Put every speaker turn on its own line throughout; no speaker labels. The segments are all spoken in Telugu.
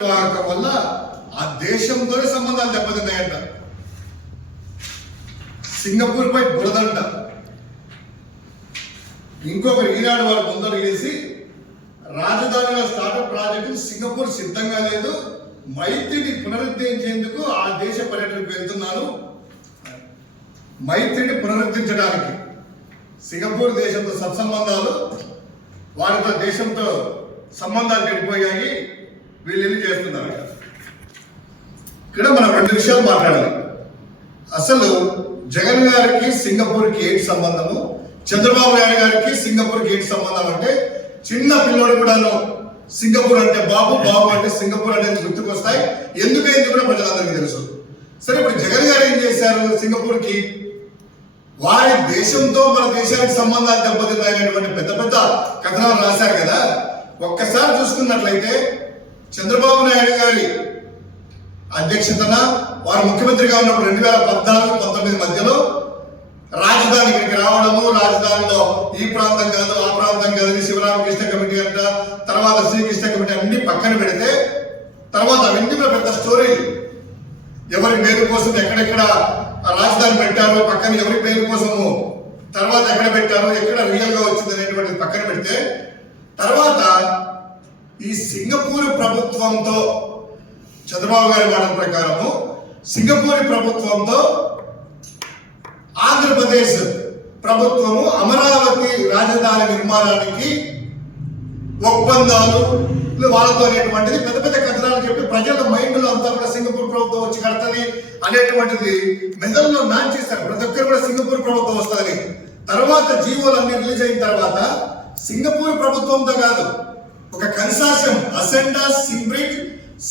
వల్ల ఆ దేశంతో సంబంధాలు దెబ్బతిన్నాయంట. సింగపూర్ పై బురదంట. ఇంకొకరు ఈనాడు వారు ముందడు వేసి రాజధానిలో స్టార్టప్ ప్రాజెక్టు సింగపూర్ సిద్ధంగా లేదు మైత్రిని పునరుద్ధరించేందుకు ఆ దేశ పర్యటనకు వెళ్తున్నాను మైత్రిని పునరుద్ధరించడానికి సింగపూర్ దేశంతో సత్సంబంధాలు వారితో దేశంతో సంబంధాలు చెడిపోయాయి. వీళ్ళు వెళ్ళి చేస్తున్నారు? ఇక్కడ మనం రెండు విషయాలు మాట్లాడాలి. అసలు జగన్ గారికి సింగపూర్కి ఏంటి సంబంధము? చంద్రబాబు నాయుడు గారికి సింగపూర్కి ఏంటి సంబంధం అంటే చిన్న పిల్లోడు కూడాను సింగపూర్ అంటే బాబు బాబు అంటే సింగపూర్ అనేది గుర్తుకొస్తాయి. ఎందుకైంది కూడా ప్రజలందరికీ తెలుసు. సరే ఇప్పుడు జగన్ గారు ఏం చేశారు సింగపూర్కి? వారి దేశంతో మన దేశానికి సంబంధాలు దెబ్బతిన్నాయనేటువంటి పెద్ద పెద్ద కథనాలు రాశారు కదా. ఒక్కసారి చూసుకున్నట్లయితే చంద్రబాబు నాయుడు గారి అధ్యక్షతన వారు ముఖ్యమంత్రిగా ఉన్నప్పుడు రెండు వేల పద్నాలుగు పంతొమ్మిది మధ్యలో రాజధాని ఇక్కడికి రావడము రాజధానిలో ఈ ప్రాంతం కాదు ఆ ప్రాంతం కాదు శివరామకృష్ణ కమిటీ అంట తర్వాత శ్రీకృష్ణ కమిటీ అన్ని పక్కన పెడితే తర్వాత అవన్నీ పెద్ద స్టోరీ. ఎవరి పేరు కోసం ఎక్కడెక్కడ రాజధాని పెట్టారు పక్కన ఎవరి పేరు కోసము తర్వాత ఎక్కడ పెట్టారు ఎక్కడ రియల్గా వచ్చింది అనేటువంటిది పక్కన పెడితే తర్వాత ఈ సింగపూర్ ప్రభుత్వంతో చంద్రబాబు గారి మాటల ప్రకారము సింగపూర్ ప్రభుత్వంతో ఆంధ్రప్రదేశ్ ప్రభుత్వము అమరావతి రాజధాని నిర్మాణానికి ఒప్పందాలు వాళ్ళతో అనేటువంటిది పెద్ద పెద్ద కథనాలు చెప్పి ప్రజల మైండ్లో అంతా కూడా సింగపూర్ ప్రభుత్వం వచ్చి కడతది అనేటువంటిది మెదడులో నాన్ చేశారు. ప్రతి ఒక్కరు కూడా సింగపూర్ ప్రభుత్వం వస్తుంది తర్వాత జీవోలు అన్ని రిలీజ్ అయిన తర్వాత సింగపూర్ ప్రభుత్వంతో కాదు ఒక కన్సార్షియం అసెండా సింబ్రిడ్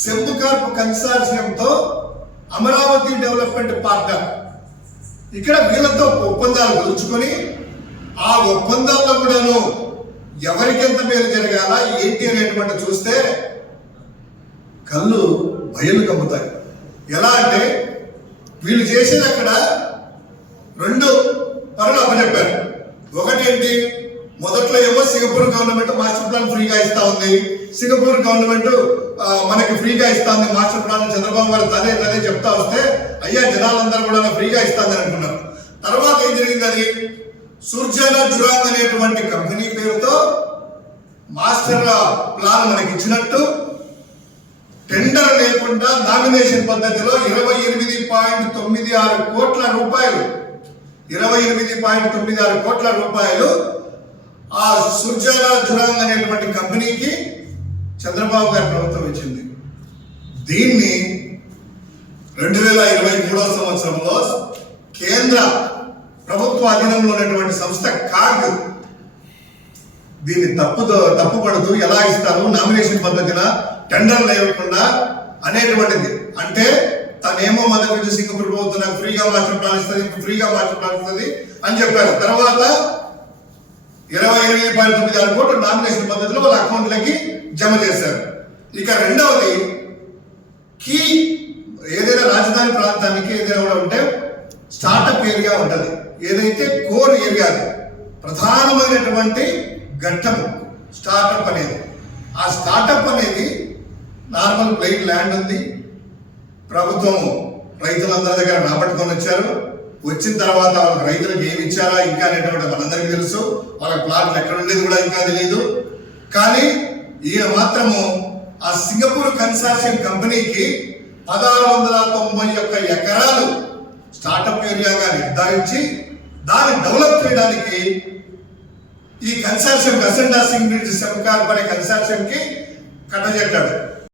సెంబుకార్ప్ కన్సార్షియంతో అమరావతి డెవలప్మెంట్ పార్ట్నర్. ఇక్కడ వీళ్ళతో ఒప్పందాలు కుదుర్చుకొని ఆ ఒప్పందాల్లో కూడాను ఎవరికెంత మేలు జరగాల ఏంటి అనేటువంటి చూస్తే కళ్ళు బయలు కమ్ముతాయి. ఎలా అంటే వీళ్ళు చేసేది అక్కడ రెండు పనులు అప్పచెప్పారు. ఒకటేంటి? మొదట్లో ఏమో సింగపూర్ గవర్నమెంట్ మాస్టర్ ప్లాన్ ఫ్రీగా ఇస్తా ఉంది. సింగపూర్ గవర్నమెంట్ మనకి ఫ్రీగా ఇస్తుంది మాస్టర్ ప్లాన్. చంద్రబాబు గారు తనే తనే చెప్తా వస్తే అయ్యా జనాలందరూ కూడా ఫ్రీగా ఇస్తాందని అనుకున్నారు తర్వాత ఏం జరిగింది అది సూర్జన జురాంగ్ అనేటువంటి కంపెనీ పేరుతో మాస్టర్ ప్లాన్ మనకి ఇచ్చినట్టు టెండర్ లేకుండా నామినేషన్ పద్ధతిలో ఇరవై ఎనిమిది పాయింట్ తొమ్మిది ఆరు కోట్ల రూపాయలు ఇరవై ఎనిమిది పాయింట్ తొమ్మిది ఆరు కోట్ల రూపాయలు ఆ సుర్జాల జురాంగ్ అనేటువంటి కంపెనీకి చంద్రబాబు గారి ప్రభుత్వం ఇచ్చింది. దీన్ని రెండు వేల ఇరవై మూడో సంవత్సరంలో కేంద్ర ప్రభుత్వ అధీనంలో ఉన్నటువంటి సంస్థ కాగ్ దీన్ని తప్పుతో తప్పుపడుతూ ఎలా ఇస్తారు నామినేషన్ పద్ధతిన టెండర్ లేకుండా అనేటువంటిది. అంటే తనేమో మొదటి నుంచి సింగపూర్ ప్రభుత్వం నాకు ఫ్రీగా మాస్టర్ ప్లాన్ ఇస్తుంది ఫ్రీగా మాస్టర్ ప్లాన్ ఇస్తుంది అని చెప్పారు. తర్వాత ఇరవై ఎనిమిది పాయింట్ తొమ్మిది ఆరు కోట్లు నామినేషన్ పద్ధతిలో వాళ్ళ అకౌంట్లకి జమ చేశారు. ఇక రెండవది కీ ఏదైనా రాజధాని ప్రాంతానికి ఏదైనా కూడా ఉంటే స్టార్టప్ ఏరియా ఉంటుంది. ఏదైతే కోర్ ఏరియా ప్రధానమైనటువంటి ఘట్టము స్టార్టప్ అనేది. ఆ స్టార్టప్ అనేది నార్మల్ ప్లెయిన్ ల్యాండ్ ఉంది. ప్రభుత్వం రైతులందరి దగ్గర రాబట్టుకొని వచ్చారు. వచ్చిన తర్వాత వాళ్ళకి రైతులకు ఏమి ఇచ్చారా ఇంకా అనేటువంటి మనందరికీ తెలుసు. వాళ్ళ ప్లాట్లు ఎక్కడ ఉండేది కూడా ఇంకా తెలియదు కానీ ఈయన మాత్రము ఆ సింగపూర్ కన్సార్షియం కంపెనీకి పదహారు వందల తొంభై ఒక్క ఎకరాలు స్టార్టప్ ఏరియాగా నిర్ధారించి దాన్ని డెవలప్ చేయడానికి ఈ consortium Ascendas Singbridge Sembcorp అనే కన్సార్షియంకి కట్టజెట్టాడు.